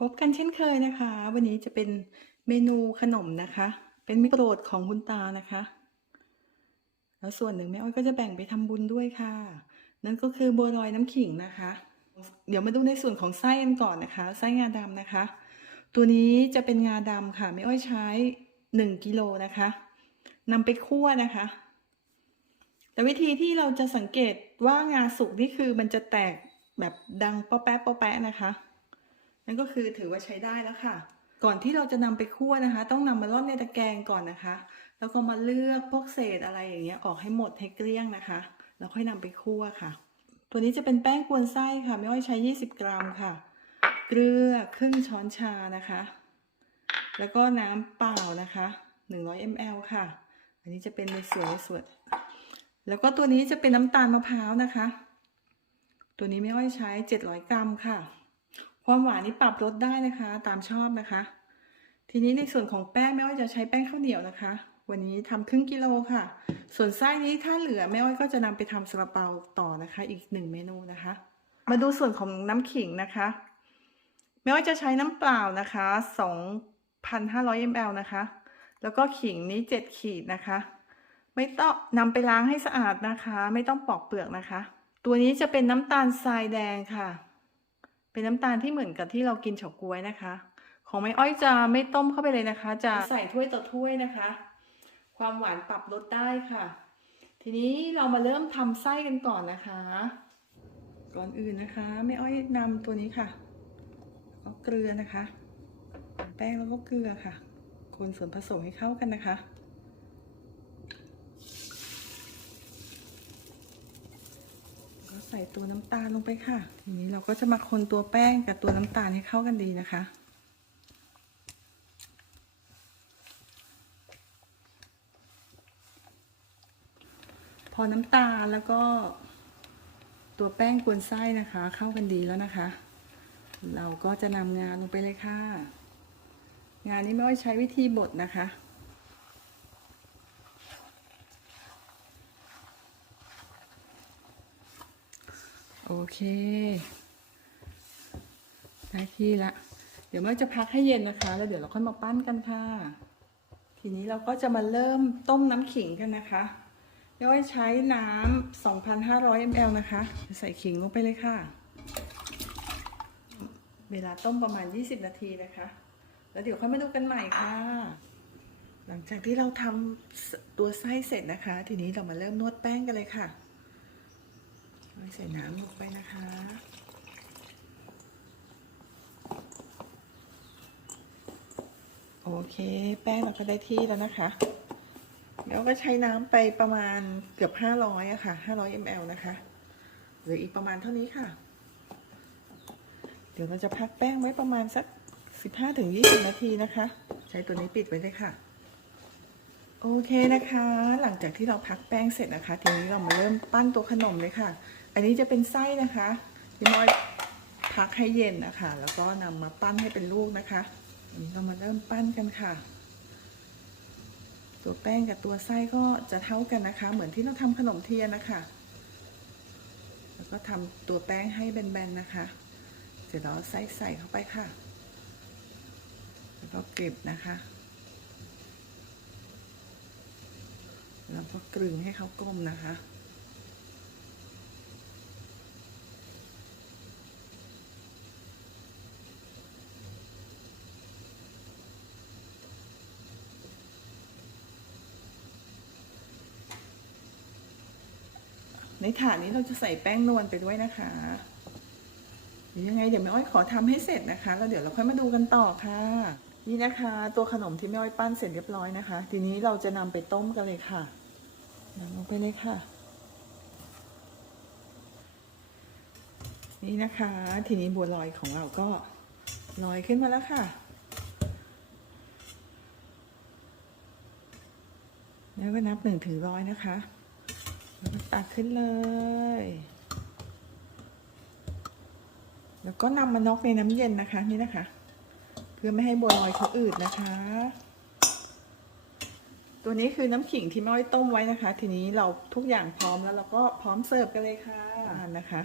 พบกันเช่นเคยนะคะ วันนี้จะเป็นเมนูขนมนะคะ เป็นมนูโปรดของคุณตานะคะ แล้วส่วนหนึ่งแม่อ้อยก็จะแบ่งไปทำบุญด้วยค่ะ นั่นก็คือบัวลอยน้ำขิงนะคะ เดี๋ยวมาดูในส่วนของไส้กันก่อนนะคะ ไส้งาดำนะคะ ตัวนี้จะเป็นงาดำค่ะแม่อ้อยใช้หนึ่งกิโลนะคะนำไปคั่วนะคะ แต่วิธีที่เราจะสังเกตว่างาสุกนี่คือมันจะแตกแบบดังป๊อแป๊ะป๊อแป๊ะนะคะ นั่นก็คือถือว่าใช้ได้แล้วค่ะ ก่อนที่เราจะนำไปคั่วนะคะ ต้องนำมาร่อนในตะแกรงก่อนนะคะ แล้วก็มาเลือกพวกเศษอะไรอย่างเงี้ยออกให้หมดให้เกลี้ยงนะคะ แล้วค่อยนำไปคั่วค่ะ ตัวนี้จะเป็นแป้งกวนไส้ค่ะ ไม่อ้อยใช้ 20 กรัมค่ะ เกลือครึ่งช้อนชานะคะ แล้วก็น้ำเปล่านะคะ 100 ml ค่ะ อันนี้จะเป็นในส่วนในส่วน แล้วก็ตัวนี้จะเป็นน้ำตาลมะพร้าวนะคะ ตัวนี้ไม่อ้อยใช้ 700 กรัมค่ะ ความหวานนี่ปรับลดได้นะคะ ตามชอบนะคะ ทีนี้ในส่วนของแป้งแม่อ้อยจะใช้แป้งข้าวเหนียวนะคะ วันนี้ทำครึ่งกิโลค่ะ ส่วนไส้นี้ถ้าเหลือแม่อ้อยก็จะนำไปทำซาลาเปาต่อนะคะ อีกหนึ่งเมนูนะคะ มาดูส่วนของน้ำขิงนะคะแม่อ้อยจะใช้น้ำเปล่านะคะ2,500 ml นะคะ แล้วก็ขิงนี้ 7 ขีดนะคะ ไม่ต้องนำไปล้างให้สะอาดนะคะ ไม่ต้องปอกเปลือกนะคะ ตัวนี้จะเป็นน้ำตาลทรายแดงค่ะ เป็นน้ำตาลที่เหมือนกับที่เรากินเฉาก๊วยนะคะ ของไม้อ้อยจะไม่ต้มเข้าไปเลยนะคะ จะใส่ถ้วยต่อถ้วยนะคะ ความหวานปรับลดได้ค่ะ ทีนี้เรามาเริ่มทำไส้กันก่อนนะคะ ก่อนอื่นนะคะแม่อ้อยนำตัวนี้ค่ะเอาเกลือนะคะ แป้งแล้วก็เกลือค่ะ คนส่วนผสมให้เข้ากันนะคะ ก็ใส่ตัวน้ำตาลลงไปค่ะ ทีนี้เราก็จะมาคนตัวแป้งกับตัวน้ำตาลให้เข้ากันดีนะคะ พอน้ำตาลแล้วก็ ตัวแป้งกวนไส้นะคะ เข้ากันดีแล้วนะคะ เราก็จะนำงานลงไปเลยค่ะ งานนี้ไม่ว่าใช้วิธีบดนะคะ โอเค ได้ที่ละ เดี๋ยวเมื่อจะพักให้เย็นนะคะ แล้วเดี๋ยวเราค่อยมาปั้นกันค่ะ ทีนี้เราก็จะมาเริ่มต้มน้ำขิงกันนะคะเดี๋ยวใช้น้ำ 2,500 ml นะคะ ใส่ขิงลงไปเลยค่ะ เวลาต้มประมาณ 20 นาทีนะคะ แล้วเดี๋ยวค่อยมาดูกันใหม่ค่ะ หลังจากที่เราทำตัวไส้เสร็จนะคะ ทีนี้เรามาเริ่มนวดแป้งกันเลยค่ะ ใส่น้ำลงไปนะคะโอเค แป้งเราก็ได้ที่แล้วนะคะเดี๋ยวก็ใช้น้ำไปประมาณเกือบ 500อะค่ะ500 ml นะคะหลืออีกประมาณเท่านี้ค่ะ เดี๋ยวเราจะพักแป้งไว้ประมาณสัก 15-20 นาทีนะคะ ใช้ตัวนี้ปิดไว้เลยค่ะ โอเคนะคะ หลังจากที่เราพักแป้งเสร็จนะคะ ทีนี้เรามาเริ่มปั้นตัวขนมเลยค่ะ อันนี้จะเป็นไส้นะคะพี่มอยพักให้เย็นนะคะ แล้วก็นำมาปั้นให้เป็นลูกนะคะอันนี้เรามาเริ่มปั้นกันค่ะ ตัวแป้งกับตัวไส้ก็จะเท่ากันนะคะ เหมือนที่เราทำขนมเทียนนะคะ แล้วก็ทำตัวแป้งให้แบนๆนะคะ เสร็จแล้วไส้ใส่เข้าไปค่ะ แล้วก็เก็บนะคะแล้วก็กลึงให้เขากลมนะคะ ในถาดนี้เราจะใส่แป้งนวลไปด้วยนะคะยังไงเดี๋ยวแม่อ้อยขอทำให้เสร็จนะคะ แล้วเดี๋ยวเราค่อยมาดูกันต่อค่ะ นี่นะคะ ตัวขนมที่แม่อ้อยปั้นเสร็จเรียบร้อยนะคะ ทีนี้เราจะนำไปต้มกันเลยค่ะนำลงไปเลยค่ะ นี่นะคะ ทีนี้บัวลอยของเราก็ลอยขึ้นมาแล้วค่ะแล้วก็นับหนึ่งถึงร้อยนะคะ ตักขึ้นเลย แล้วก็นำมานอกในน้ำเย็นนะคะนี่นะคะ เพื่อไม่ให้บัวลอยเขาอืดนะคะ ตัวนี้คือน้ำขิงที่แม่อ้อยต้มไว้นะคะ ทีนี้เราทุกอย่างพร้อมแล้วเราก็พร้อมเสิร์ฟกันเลยค่ะนะคะ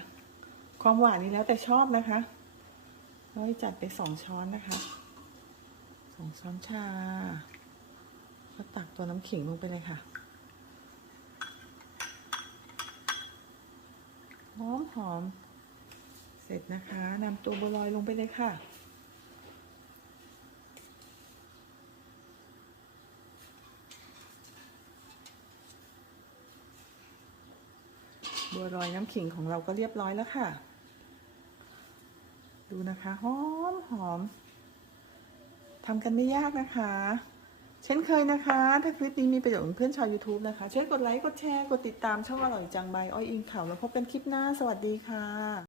ความหวานนี้แล้วแต่ชอบนะคะเร้อยจัดไปสองช้อนนะคะสองช้อนชาก็ตักตัวน้ำขิงลงไปเลยค่ะ อมหอม เสร็จนะคะนำตัวบัวลอยลงไปเลยค่ะ บัวลอยน้ำขิงของเราก็เรียบร้อยแล้วค่ะ ดูนะคะหอมหอมทำกันไม่ยากนะคะ เช่นเคยนะคะ ถ้าคลิปนี้มีประโยชน์กับเพื่อนชาว YouTube นะคะ ช่วยกดไลค์ กดแชร์ กดติดตามช่องอร่อยจังใบอ้อยอิงข่าวแล้วพบกันคลิปหน้า สวัสดีค่ะ